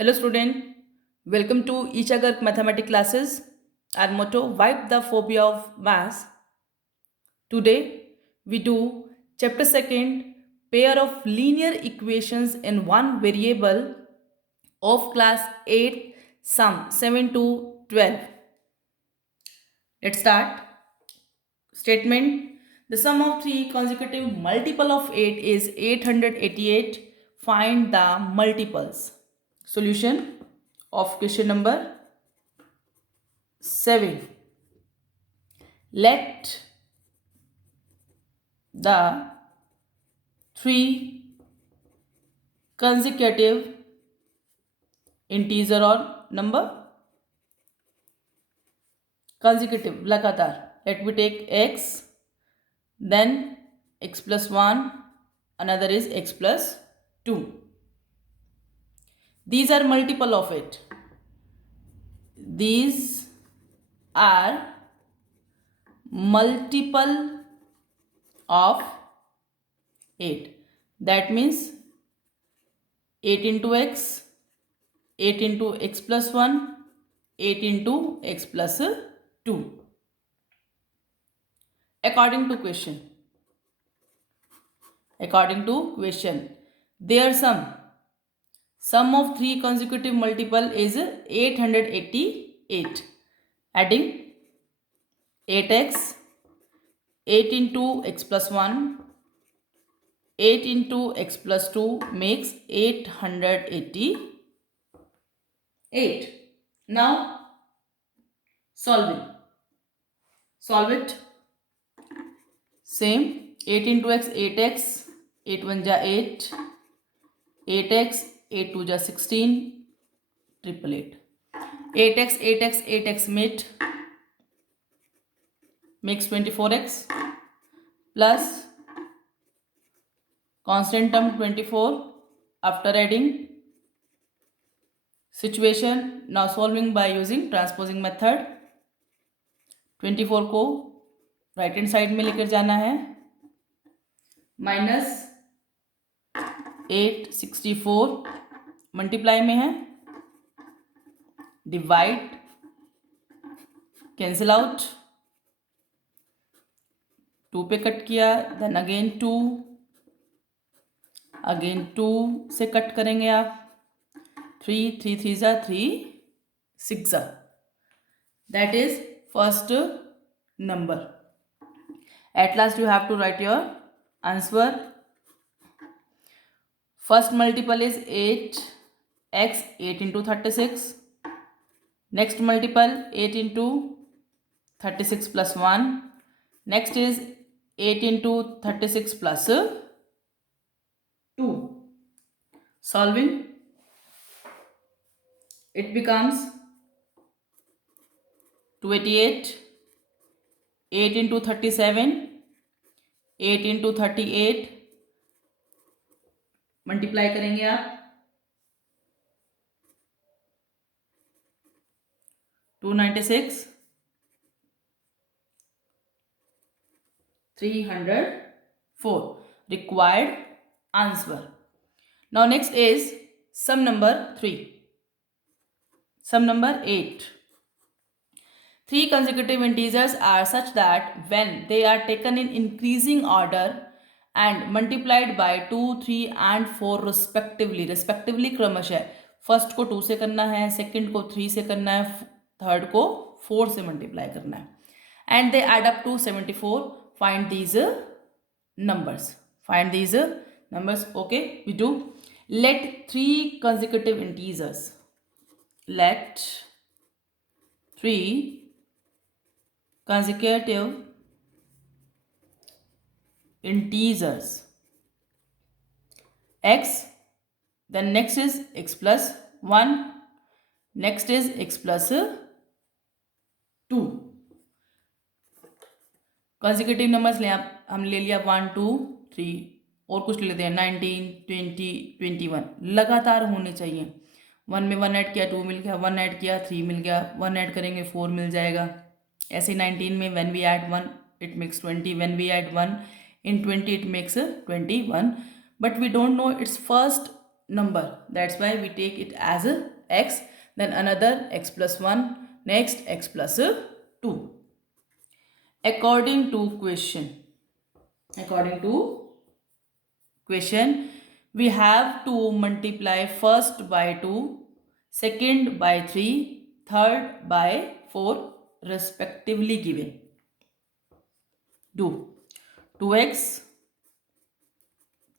Hello student, welcome to Ichagar Mathematics classes. Our motto, wipe the phobia of maths. Today we do chapter 2nd, pair of linear equations in one variable of class 8, sum 7 to 12. Let's start. Statement, the sum of three consecutive multiple of 8 is 888. Find the multiples. Solution of question number 7. Let the three consecutive integer or number consecutive लगातार. Let me take x, then x plus 1, another is x plus 2. These are multiple of it. These are multiple of 8. That means 8 into x, 8 into x plus 1, 8 into x plus 2. According to question, their sum of three consecutive multiple is 888. Adding 8x, 8 into x plus 1, 8 into x plus 2 makes 888. Now solve it. Same, 8 into x, 8x, 8 1 ja 8, 8x, 8 2 ja 16, 888. 8x makes 24x plus constant term 24 after adding. Situation, now solving by using transposing method. 24 को right hand side में लेकर जाना है. -864 multiply में है. Divide, cancel out, 2 पे cut किया, then again 2, again 2 से कट करेंगे आप. 3 3 3 जा 3 6 जा. That is first number. At last you have to write your answer. First multiple is 8x, 8 into 36. Next multiple 8 into 36 plus 1. Next is 8 into 36 plus 2. Solving, it becomes 288. 8 into 37, 8 into 38 multiply करेंगे आप. 296, 304. Required answer. Now next is sum number 3. Sum number 8. Three consecutive integers are such that when they are taken in increasing order and multiplied by 2, 3 and 4 respectively क्रमशः first को 2 से करना है, second को 3 से करना है, थर्ड को 4 से मल्टीप्लाई करना है, and they add up to 74. Find these numbers. Okay, we do. Let three consecutive integers. Let three consecutive integers x, then next is x plus 1, next is x plus 2. consecutive numbers हम ले लिया 1 2 3 और कुछ ले लेते हैं 19 20 21. लगातार होने चाहिए. 1 में 1 ऐड किया 2 मिल गया, 1 ऐड किया 3 मिल गया, 1 ऐड करेंगे 4 मिल जाएगा. ऐसे 19 में when we add 1 it makes 20, when we add 1 in 20 it makes 21, but we don't know its first number. That's why we take it as a x, then another x plus 1, next x plus 2. According to question, we have to multiply first by 2, second by 3, third by 4 respectively given. Do 2x,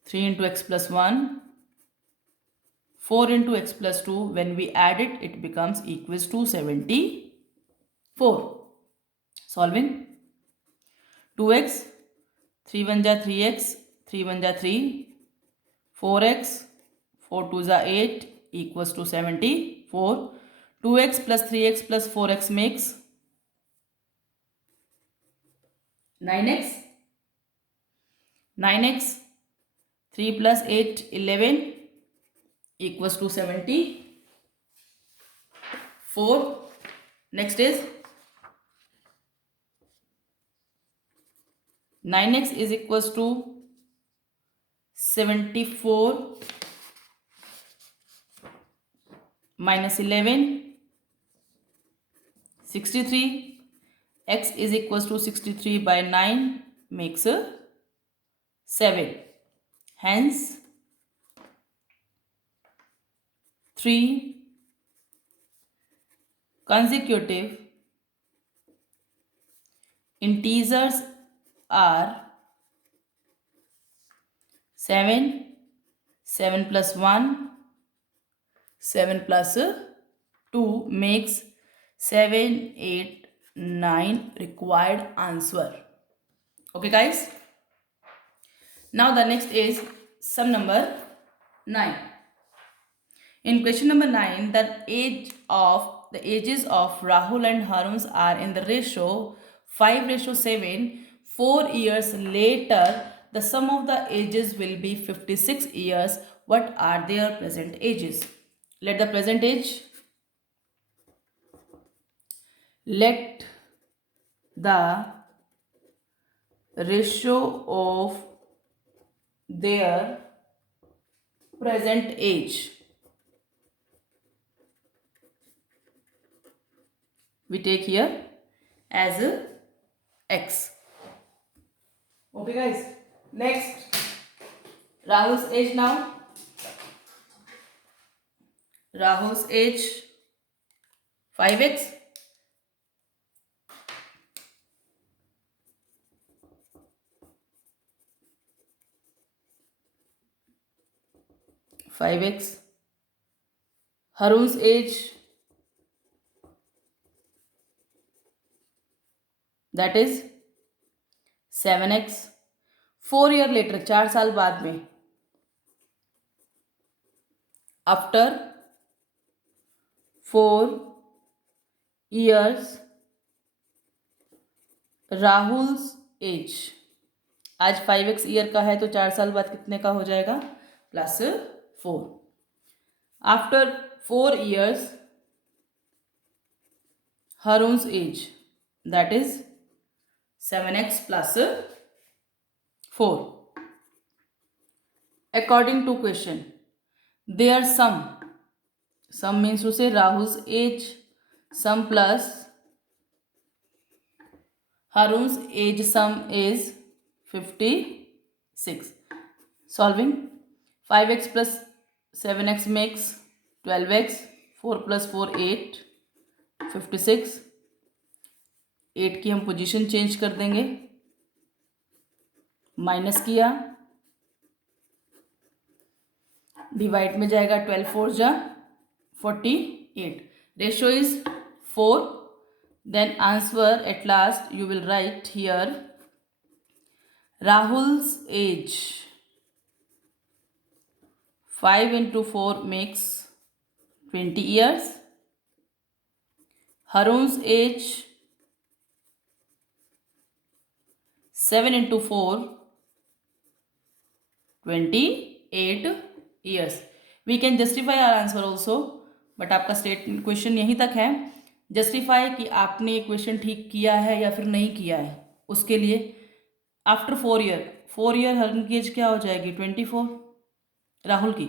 3 into x plus 1, 4 into x plus 2. When we add it, it becomes equals to 74. Solving 2x, 3 1 ja 3x, 3 1 ja 3, 4x, 4 2 ja 8 equals to 74. 2x plus 3x plus 4x makes 9x. 9x, 3 plus 8 11 equals to 74. Next is 9x is equals to 74 minus 11, 63. X is equals to 63 by 9 makes 7. Hence 3 consecutive integers are 7, 7 plus 1, 7 plus 2 makes 7, 8, 9 required answer. Okay guys. Now the next is sum number 9. In question number 9, the ages of Rahul and Harun are in the ratio 5:7. 4 years later, the sum of the ages will be 56 years. What are their present ages? Let the present age. Let the ratio of their present age. We take here as x. Okay guys. Next, Rahul's age now. Rahul's age 5x. 5x. Harun's age, that is 7x. 4 year later, 4 साल बाद में, after 4 years, Rahul's as, आज 5x year का है तो 4 साल बाद कितने का हो जाएगा? +4. After 4 years, Harun's age, that is 7x plus 4. According to question, their sum means to say Rahul's age, sum plus Harun's age sum is 56. Solving 5x plus 7x makes 12x. 4 plus 4 8, 56. 8 की हम position change कर देंगे, minus किया, divide में जाएगा 12 4 जा 48. Ratio is 4. Then answer at last you will write here Rahul's age 5 into 4 makes 20 years. Harun's age 7 into 4 28 years. We can justify our answer also, but आपका state question यहीं तक है. जस्टिफाई कि आपने क्वेश्चन ठीक किया है या फिर नहीं किया है. उसके लिए आफ्टर 4 ईयर हरुण की एज क्या हो जाएगी? 24 राहुल की.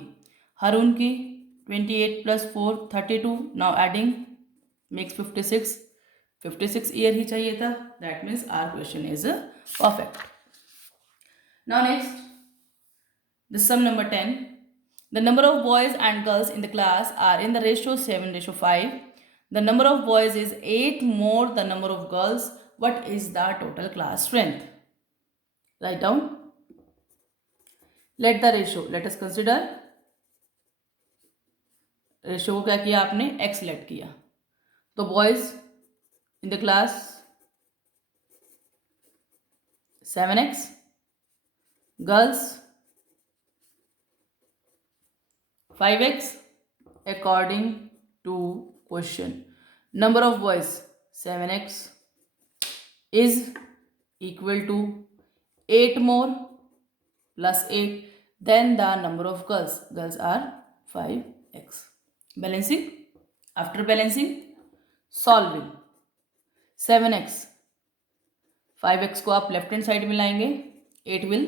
Harun ki 28 plus 4 32. Now adding makes 56. 56 year ही चाहिए था. That means our question is perfect. Now next, the sum number 10. The number of boys and girls in the class are in the ratio 7:5. The number of boys is 8 more the number of girls. What is the total class strength? Write down. Let the ratio. Let us consider. Ratio को क्या किया आपने? x late किया. तो boys in the class 7x, girls 5x according to question. Number of boys 7x is equal to 8 more plus 8 then the number of girls. Girls are 5x. Balancing. After balancing, solving. 7x 5x को आप left hand side में लाएंगे. 8 will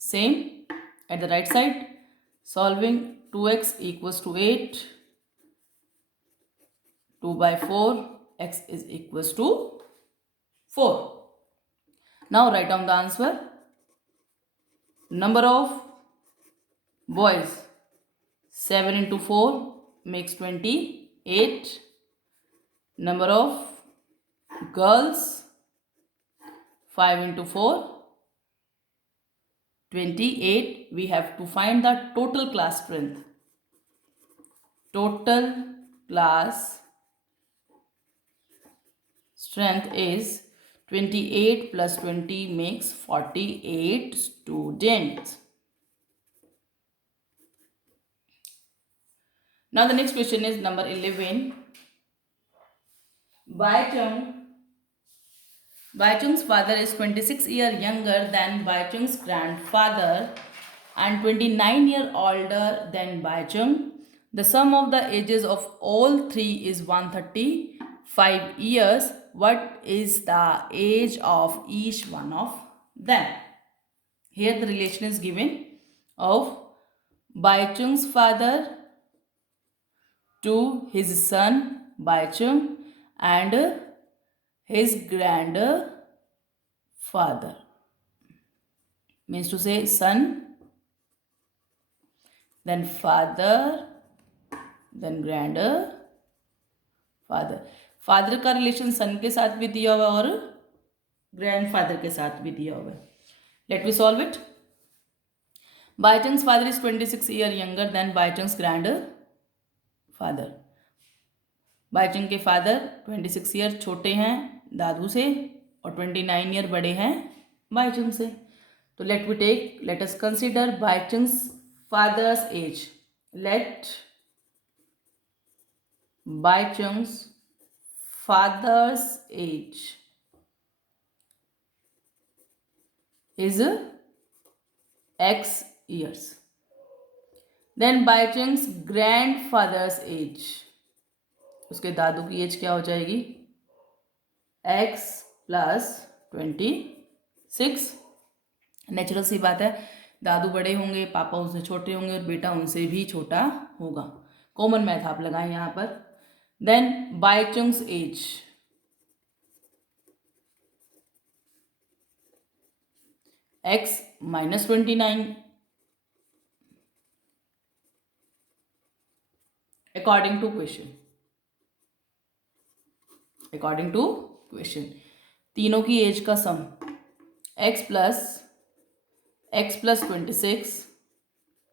same at the right side. Solving 2x equals to 8. 2 by 4. X is equals to 4. Now write down the answer. Number of boys 7 into 4 makes 28. Number of girls 5 into 4 28. We have to find the total class strength. Total class strength is 28 plus 20 makes 48 students. Now the next question is number 11. Baichung's father is 26 years younger than Baichung's grandfather and 29 years older than Baichung. The sum of the ages of all three is 135 years. What is the age of each one of them? Here the relation is given of Baichung's father to his son Baichung and his grandfather. Means to say son, then father, then grandfather. Father का relation सन के साथ भी दिया हुआ और grandfather के साथ भी दिया हुआ है. Let me solve it. Baichung's father is 26 years younger than Baichung's grandfather. Baichung के फादर 26 ईयर छोटे हैं दादू से और 29 ईयर बड़े हैं Baichung से. तो let us consider Baichung's father's age. Let Baichung's father's age is x years. Then Baichung's grandfather's age, उसके दादू की एज क्या हो जाएगी? x plus 26. नेचुरल सी बात है, दादू बड़े होंगे, पापा उनसे छोटे होंगे और बेटा उनसे भी छोटा होगा. कॉमन मैथ आप लगाएं यहाँ पर. Then Baichung's age x minus 29 according to question. तीनों की एज का सम x plus 26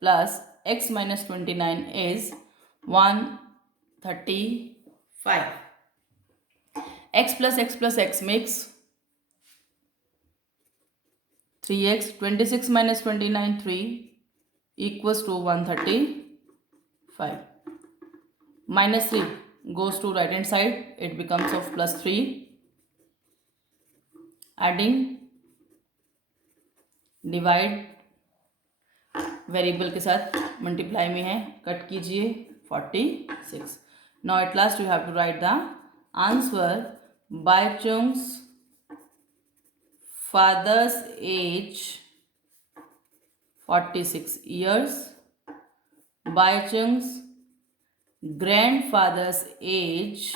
plus x minus 29 is 135. x plus x makes 3x. 26 minus 29 3 equals to 135. Minus 3 goes to right hand side, it becomes of plus 3. Adding, divide variable के साथ multiply में है, cut कीजिए 46. Now at last you have to write the answer. Baichung's father's age 46 years Baichung's grandfather's age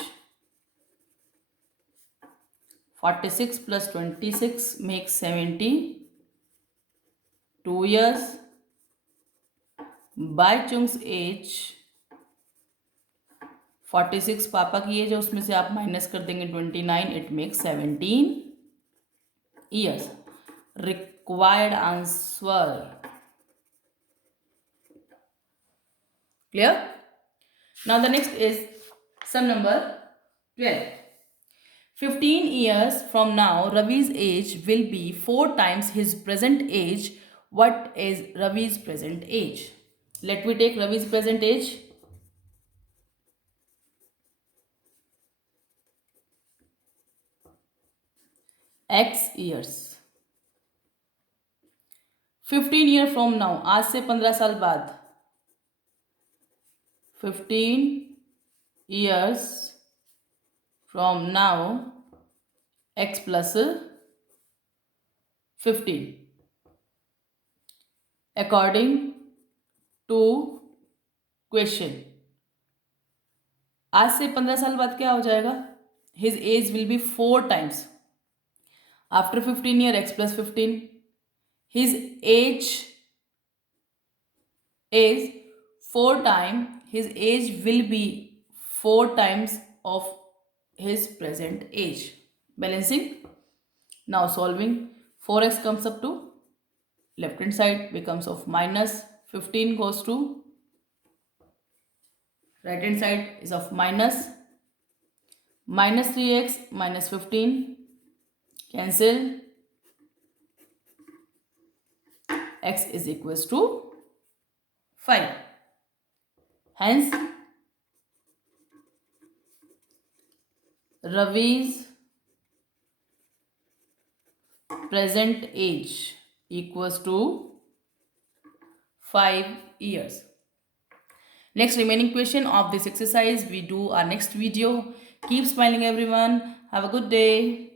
46 plus 26 makes 72 years. Baichung's age 46 पापा की as है, उसमें से आप माइनस कर देंगे 29, it makes 17 years. Required answer. Clear? Now the next is sum number 12. 15 years from now, Ravi's age will be 4 times his present age. What is Ravi's present age? Let me take Ravi's present age. X years. 15 year from now, आज से 15 साल बाद. 15 years from now, x plus 15. According to question, आज से 15 साल बाद क्या हो जाएगा? His age will be 4 times. After 15 year, x plus 15. His age is 4 times. His age will be 4 times of his present age. Balancing. Now solving. 4x comes up to left hand side, becomes of minus 15 goes to right hand side is of minus 3x minus 15 cancel, x is equals to 5. Hence Ravi's present age equals to 5 years. Next remaining question of this exercise we do our next video. Keep smiling everyone. Have a good day.